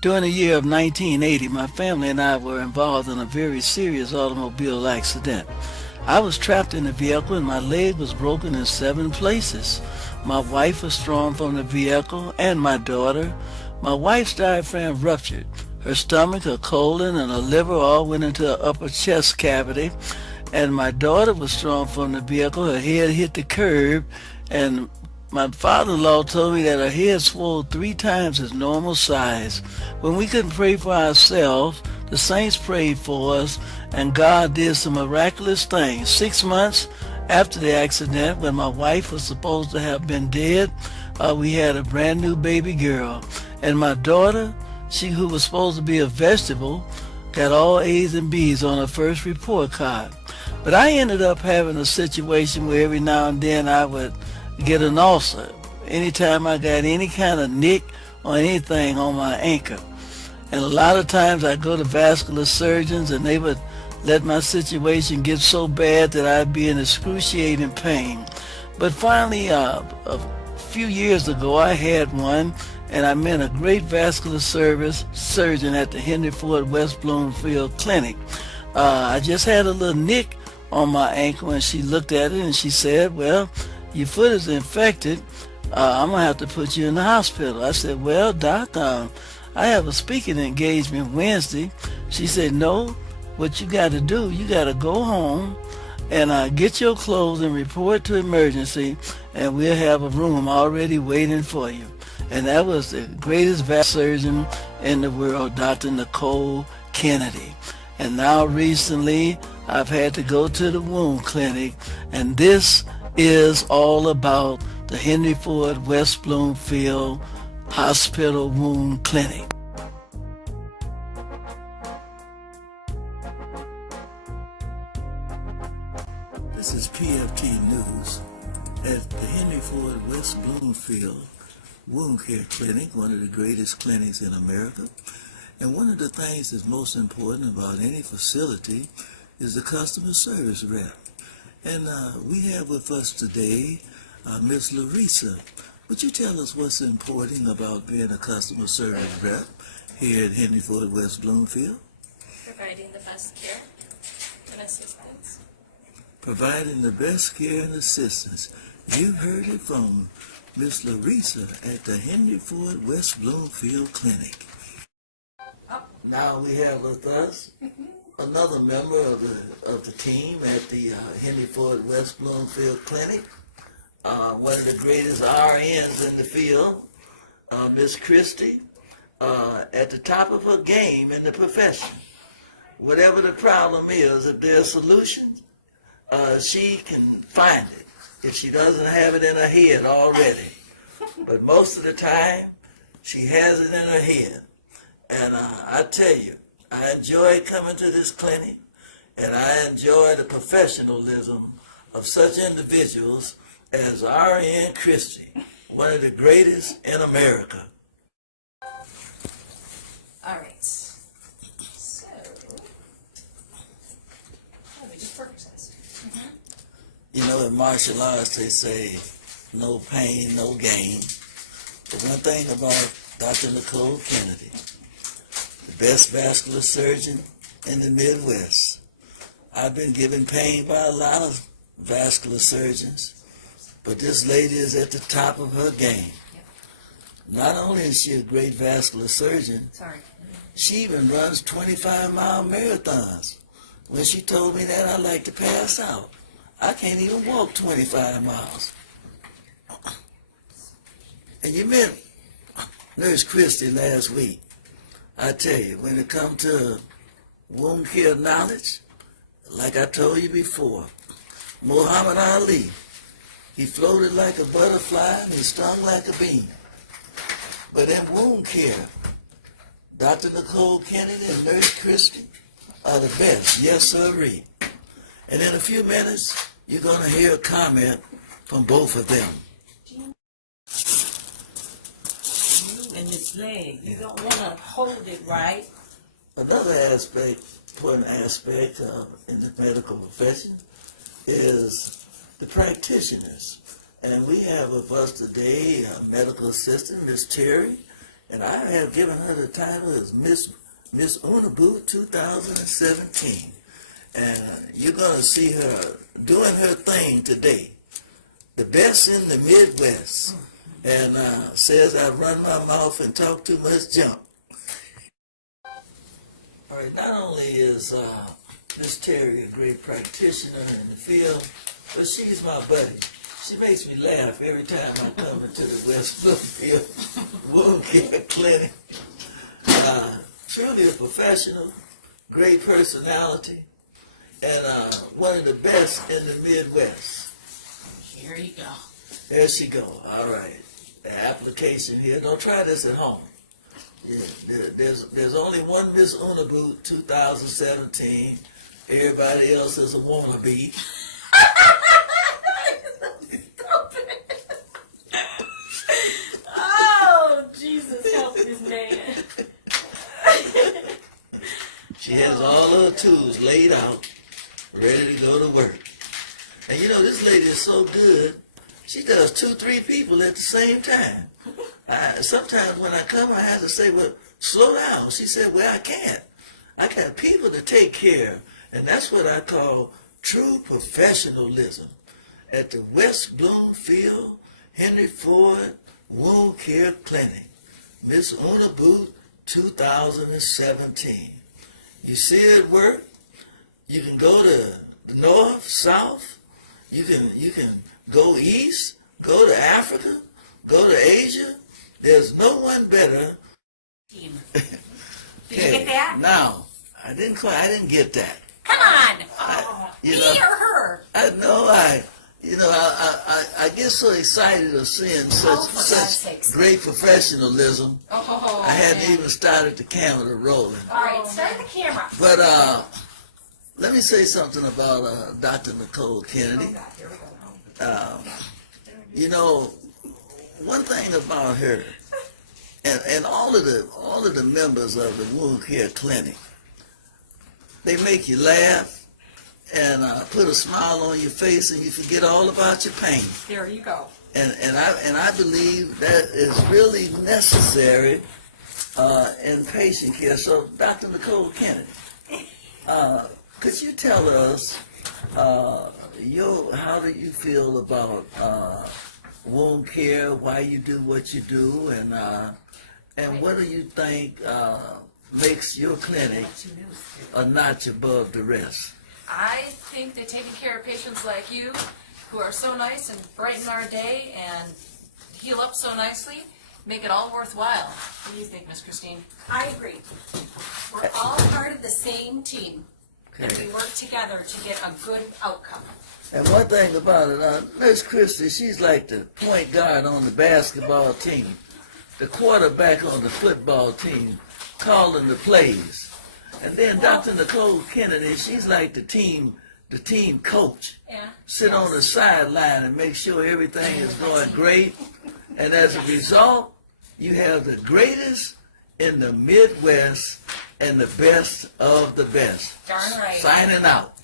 During the year of 1980, my family and I were involved in a very serious automobile accident. I was trapped in the vehicle and my leg was broken in 7 places. My wife was thrown from the vehicle and my daughter. My wife's diaphragm ruptured. Her stomach, her colon, and her liver all went into her upper chest cavity. And my daughter was thrown from the vehicle. Her head hit the curb, and my father-in-law told me that her head swelled 3 times its normal size. When we couldn't pray for ourselves, the saints prayed for us, and God did some miraculous things. 6 months after the accident, when my wife was supposed to have been dead, we had a brand new baby girl. And my daughter, she who was supposed to be a vegetable, got all A's and B's on her first report card. But I ended up having a situation where every now and then I would get an ulcer anytime I got any kind of nick or anything on my ankle. And a lot of times I go to vascular surgeons and they would let my situation get so bad that I'd be in excruciating pain. But finally, a few years ago, I had one, and I met a great vascular service surgeon at the Henry Ford West Bloomfield Clinic. I just had a little nick on my ankle, and she looked at it and she said, well, your foot is infected. I'm going to have to put you in the hospital. I said, well, doc, I have a speaking engagement Wednesday. She said, no, what you got to do, you got to go home and get your clothes and report to emergency, and we'll have a room already waiting for you. And that was the greatest vascular surgeon in the world, Dr. Nicole Kennedy. And now recently, I've had to go to the wound clinic, and this is all about the Henry Ford West Bloomfield Hospital Wound Clinic. This is PFT News at the Henry Ford West Bloomfield Wound Care Clinic, one of the greatest clinics in America. And one of the things that's most important about any facility is the customer service rep. And we have with us today Miss Larissa. Would you tell us what's important about being a customer service rep here at Henry Ford West Bloomfield? Providing the best care and assistance. Providing the best care and assistance. You heard it from Miss Larissa at the Henry Ford West Bloomfield Clinic. Now we have with us another member of the team at the Henry Ford West Bloomfield Clinic, one of the greatest RNs in the field, Miss Christie, at the top of her game in the profession. Whatever the problem is, if there's solutions, she can find it if she doesn't have it in her head already. But most of the time, she has it in her head. And I tell you, I enjoy coming to this clinic, and I enjoy the professionalism of such individuals as R.N. Christie, one of the greatest in America. All right. So, let me just focus this. You know, in martial arts, they say, no pain, no gain. But one thing about Dr. Nicole Kennedy, the best vascular surgeon in the Midwest. I've been given pain by a lot of vascular surgeons, but this lady is at the top of her game. Not only is she a great vascular surgeon, she even runs 25-mile marathons. When she told me that, I like to pass out. I can't even walk 25 miles. And you met Nurse Christie last week. I tell you, when it comes to wound care knowledge, like I told you before, Muhammad Ali, he floated like a butterfly and he stung like a bee. But in wound care, Dr. Nicole Kennedy and Nurse Christie are the best, yes sirree. And in a few minutes, you're going to hear a comment from both of them. And this leg, you don't want to hold it right. Another important aspect in the medical profession is the practitioners. And we have with us today a medical assistant, Ms. Terry, And I have given her the title as Miss Unaboot 2017. And you're going to see her doing her thing today. The best in the Midwest. And says I run my mouth and talk too much junk. All right, not only is Miss Terry a great practitioner in the field, but she's my buddy. She makes me laugh every time I come into the West Bloomfield Wound Care Clinic. Truly a professional, great personality, and one of the best in the Midwest. Here you go. There she go. All right. The application here. Don't try this at home. Yeah, there's only one Miss Unaboot 2017. Everybody else is a wannabe. Oh, Jesus, help this man. She has all her tools laid out, ready to go to work. And you know, this lady is so good, she does 2-3 people at the same time. Sometimes when I come, I have to say, well, slow down. She said, well, I can't. I got people to take care of. And that's what I call true professionalism. At the West Bloomfield Henry Ford Wound Care Clinic, Miss Unaboot 2017. You see it work. You can go to the north, south. You can go east, go to Africa, go to Asia. There's no one better. Did you get that? Now, I didn't get that. Come on. You Me know, or her? I get so excited of seeing for God's such sakes. great professionalism. Oh, I hadn't even started the camera rolling. All right, start the camera. But let me say something about Dr. Nicole Kennedy. Oh, God, here we go. You know, one thing about her, and all of the members of the Wound Care Clinic, they make you laugh and put a smile on your face, and you forget all about your pain. There you go. And I believe that is really necessary in patient care. So, Dr. Nicole Kennedy, could you tell us how do you feel about wound care? Why you do what you do, and what do you think makes your clinic a notch above the rest? I think that taking care of patients like you, who are so nice and brighten our day and heal up so nicely, make it all worthwhile. What do you think, Miss Christine? I agree. We're all part of the same team, and we work together to get a good outcome. And one thing about it, Miss Christie, she's like the point guard on the basketball team, the quarterback on the football team, calling the plays. And then Dr. Nicole Kennedy, she's like the team coach. Yeah. Sit on the sideline and make sure everything is going great. And as a result, you have the greatest in the Midwest and the best of the best. Darn right. Signing out.